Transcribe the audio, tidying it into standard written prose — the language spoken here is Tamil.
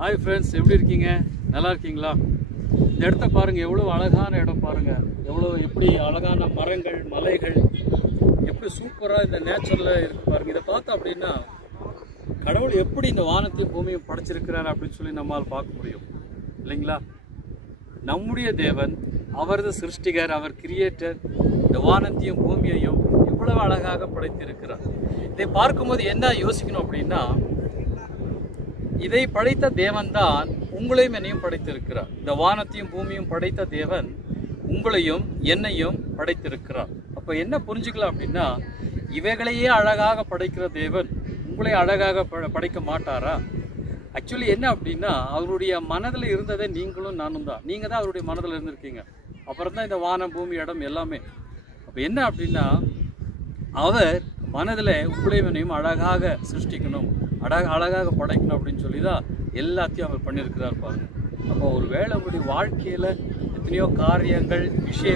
ஹாய் ஃப்ரெண்ட்ஸ், எப்படி இருக்கீங்க? நல்லா இருக்கீங்களா? இந்த இடத்த பாருங்கள், எவ்வளோ அழகான இடம் பாருங்கள். எப்படி அழகான மரங்கள், மலைகள், எப்படி சூப்பராக இந்த நேச்சரில் இருக்குது பாருங்கள். இதை பார்த்தோம் அப்படின்னா கடவுள் எப்படி இந்த வானத்தையும் பூமியும் படைச்சிருக்கிறார் அப்படின்னு சொல்லி நம்மால் பார்க்க முடியும் இல்லைங்களா? நம்முடைய தேவன், அவரது சிருஷ்டிகர், அவர் கிரியேட்டர், இந்த வானத்தையும் பூமியையும் இவ்வளவு அழகாக படைத்திருக்கிறார். இதை பார்க்கும்போது என்ன யோசிக்கணும் அப்படின்னா, இதை படைத்த தேவன் தான் உங்களையும் என்னையும் படைத்திருக்கிறார். இந்த வானத்தையும் பூமியும் படைத்த தேவன் உங்களையும் என்னையும் படைத்திருக்கிறார். அப்போ என்ன புரிஞ்சுக்கலாம் அப்படின்னா, இவைகளையே அழகாக படைக்கிற தேவன் உங்களை அழகாக படைக்க மாட்டாரா? ஆக்சுவலி என்ன அப்படின்னா, அவருடைய மனதில் இருந்ததே நீங்களும் நானும் தான். நீங்கள் தான் அவருடைய மனதில் இருந்திருக்கீங்க. அப்புறம் தான் இந்த வானம், பூமி, இடம் எல்லாமே. அப்போ என்ன அப்படின்னா, அவர் மனதில் உங்களையும் என்னையும் அழகாக சிருஷ்டிக்கணும், அழகாக படைக்கணும் அப்படின்னு சொல்லி தான் எல்லாத்தையும் அவர் பண்ணியிருக்கிறார் பாருங்க. அப்போ ஒரு வேளை உங்களுடைய வாழ்க்கையில் எத்தனையோ காரியங்கள், விஷயங்கள்